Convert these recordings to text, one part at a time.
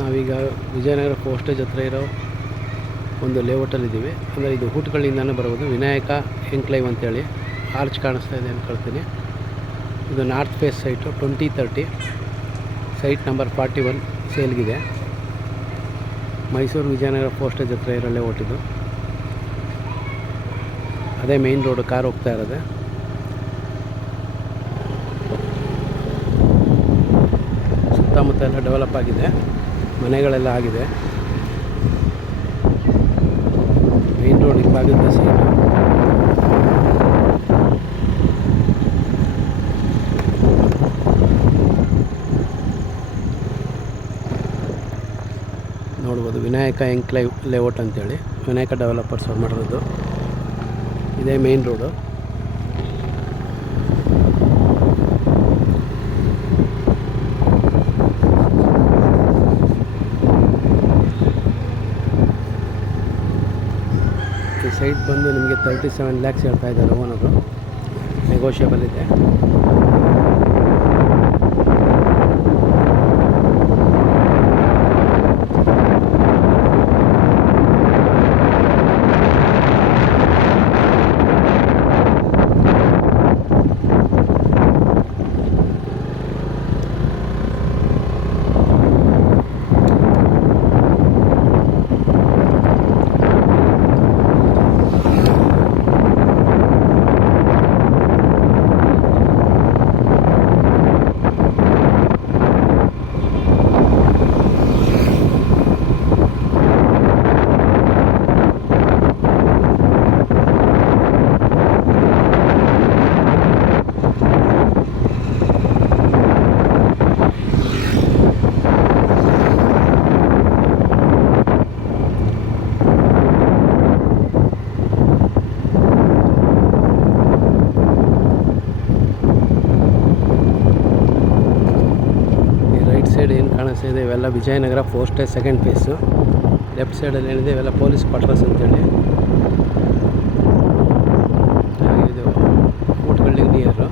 ನಾವೀಗ ವಿಜಯನಗರ ಪೋಸ್ಟೇಜ್ ಹತ್ರ ಇರೋ ಒಂದು ಲೇಔಟಲ್ಲಿದ್ದೀವಿ. ಅಂದರೆ ಇದು ಹೂಟ್ಗಳಿಂದನೇ ಬರುವುದು. ವಿನಾಯಕ ಎನ್ಕ್ಲೇವ್ ಅಂತೇಳಿ ಆರ್ಚ್ ಕಾಣಿಸ್ತಾ ಇದೆ ಅಂದ್ಕೊಳ್ತೀನಿ. ಇದು north face site 2030 site number 41 ಸೇಲ್ಗಿದೆ. ಮೈಸೂರು ವಿಜಯನಗರ ಪೋಸ್ಟೇಜ್ ಹತ್ರ ಇರೋ ಲೇಔಟ್ ಇದು. ಅದೇ ಮೇಯ್ನ್ ರೋಡು, ಕಾರ್ ಹೋಗ್ತಾ ಇರೋದೆ. ಸುತ್ತಮುತ್ತ ಎಲ್ಲ ಡೆವಲಪ್ ಆಗಿದೆ, ಮನೆಗಳೆಲ್ಲ ಆಗಿದೆ. ಮೇಯ್ನ್ ರೋಡ್ ಇವಾಗುತ್ತೆ ಸೈಡ್. ನೋಡ್ಬೋದು ವಿನಾಯಕ ಎನ್ಕ್ಲೇವ್ ಲೇಔಟ್ ಅಂತೇಳಿ ವಿನಾಯಕ ಡೆವಲಪರ್ಸ್ ಅವ್ರು ಮಾಡಿರೋದು. ಇದೇ ಮೇಯ್ನ್ ರೋಡು. ಈ ಸೈಟ್ ಬಂದು ನಿಮಗೆ 37 lakhs ಹೇಳ್ತಾ ಇದ್ದಾರೆ ಓನರು. ನೆಗೋಷಿಯಬಲ್ ಇದೆ. ಸೈಡ್ ಏನು ಕಾಣಿಸ್ತಾ ಇದೆ ಇವೆಲ್ಲ Vijayanagara postage second phase. Left ಸೈಡಲ್ಲಿ ಏನಿದೆ ಇವೆಲ್ಲ ಪೊಲೀಸ್ ಕ್ವಾರ್ಟರ್ಸ್ ಅಂತೇಳಿ. ಇದು ಊಟಗಳ್ಳಿ ನಿಯರು.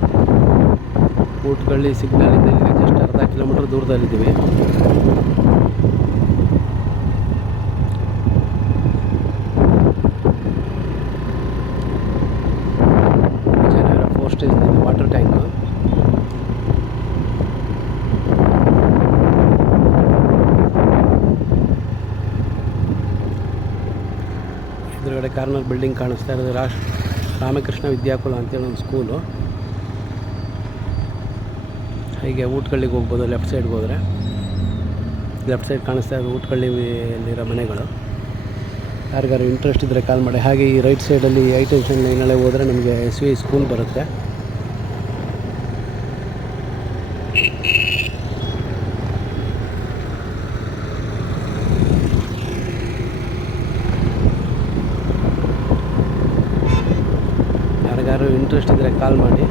ಊಟಗಳ್ಳಿ ಸಿಗ್ನಲಿಂದ ಇಲ್ಲಿ ಜಸ್ಟ್ ಅರ್ಧ ಕಿಲೋಮೀಟ್ರ್ ದೂರದಲ್ಲಿದ್ದೀವಿ. ವಿಜಯನಗರ ಪೋಸ್ಟೇಜ್ ವಾಟರ್ ಟ್ಯಾಂಕು. ಎದುರುಗಡೆ ಕಾರ್ನರ್ ಬಿಲ್ಡಿಂಗ್ ಕಾಣಿಸ್ತಾ ಇರೋದು ರಾಮಕೃಷ್ಣ ವಿದ್ಯಾಕುಲ ಅಂತೇಳಿ ಒಂದು ಸ್ಕೂಲು. ಹೀಗೆ ಊಟಗಳ್ಳಿಗೆ ಹೋಗ್ಬೋದು. ಲೆಫ್ಟ್ ಸೈಡ್ಗೆ ಹೋದರೆ ಲೆಫ್ಟ್ ಸೈಡ್ ಕಾಣಿಸ್ತಾ ಇರೋದು ಊಟಗಳ್ಳಿಯಲ್ಲಿರೋ ಮನೆಗಳು. ಯಾರಿಗಾರು ಇಂಟ್ರೆಸ್ಟ್ ಇದ್ದರೆ ಕಾಲ್ ಮಾಡಿ. ಹಾಗೆ ಈ ರೈಟ್ ಸೈಡಲ್ಲಿ ಹೈಟೆನ್ಷನ್ ಲೈನಲ್ಲೇ ಹೋದರೆ ನಮಗೆ SVI ಸ್ಕೂಲ್ ಬರುತ್ತೆ. ಯಾರಿಗಾರು ಇಂಟ್ರೆಸ್ಟ್ ಇದ್ದರೆ ಕಾಲ್ ಮಾಡಿ.